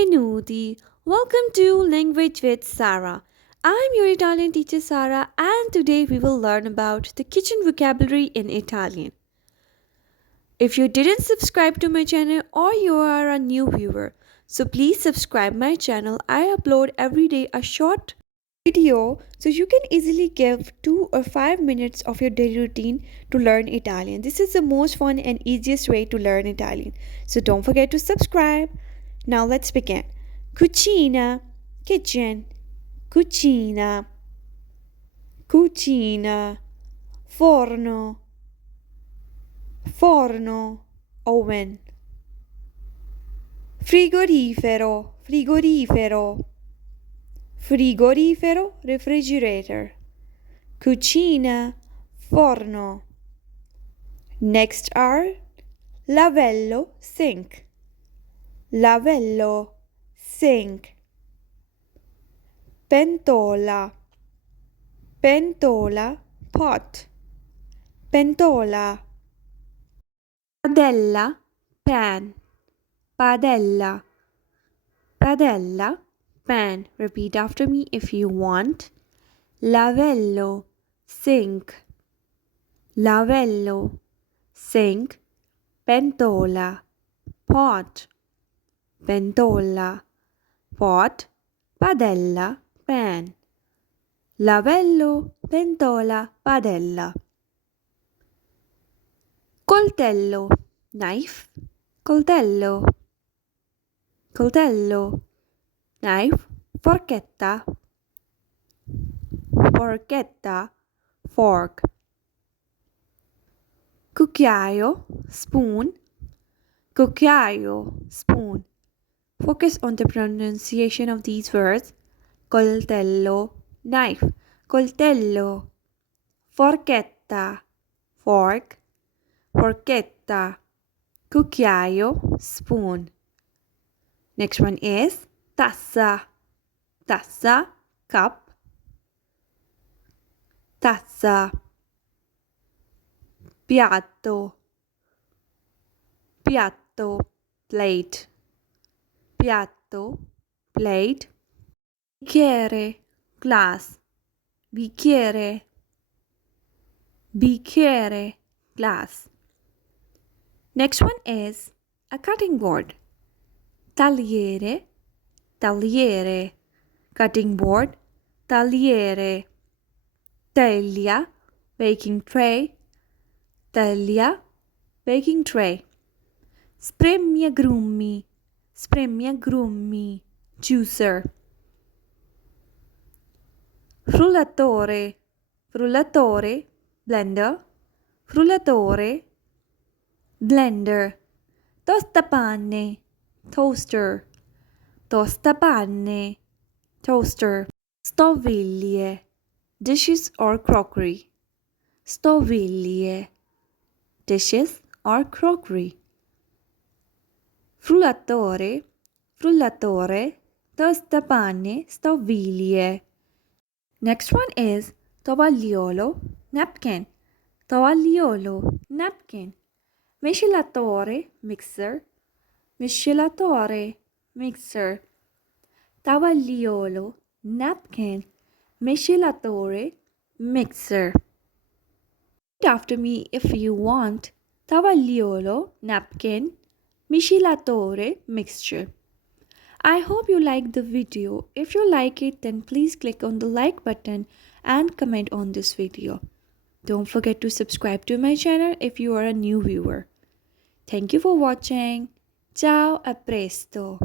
Benvenuti. Welcome to Language with Sarah. I'm your Italian teacher Sarah, and today we will learn about the kitchen vocabulary in Italian. If you didn't subscribe to my channel or you are a new viewer, so please subscribe my channel. I upload every day a short video so you can easily give 2 or 5 minutes of your daily routine to learn Italian. This is the most fun and easiest way to learn Italian. So don't forget to subscribe. Now let's begin. Cucina, kitchen, cucina, cucina, forno, forno, oven, frigorifero, frigorifero, frigorifero, refrigerator, cucina, forno. Next are lavello, sink, lavello, sink, pentola, pentola, pot, pentola, padella, pan, padella, padella, pan. Repeat after me if you want. Lavello, sink, lavello, sink, pentola, pot, pentola, pot, padella, pan. Lavello, pentola, padella. Coltello, knife, coltello, coltello, knife, forchetta, forchetta, fork. Cucchiaio, spoon, cucchiaio, spoon. Focus on the pronunciation of these words. Coltello, knife, coltello, forchetta, fork, forchetta, cucchiaio, spoon. Next one is tazza, tazza, cup, tazza, piatto, piatto, plate, piatto, plate, bicchiere, glass, bicchiere, bicchiere, glass. Next one is a cutting board. Tagliere, tagliere, cutting board, tagliere. Teglia, baking tray, teglia, baking tray. Spremiagrumi, spremiagrumi, juicer. Frullatore, frullatore, blender, frullatore, blender. Tostapanne, toaster, tostapanne, toaster. Stoviglie, dishes or crockery, stoviglie, dishes or crockery. Frullatore, frullatore, tostapanne, stoviglie. Next one is tovagliolo, napkin, tovagliolo, napkin. Miscelatore, mixer, miscelatore, mixer. Tovagliolo, napkin, miscelatore, mixer. Repeat after me if you want. Tovagliolo, napkin, miscelatore, mixture. I hope you liked the video. If you like it, then please click on the like button and comment on this video. Don't forget to subscribe to my channel if you are a new viewer. Thank you for watching. Ciao, a presto.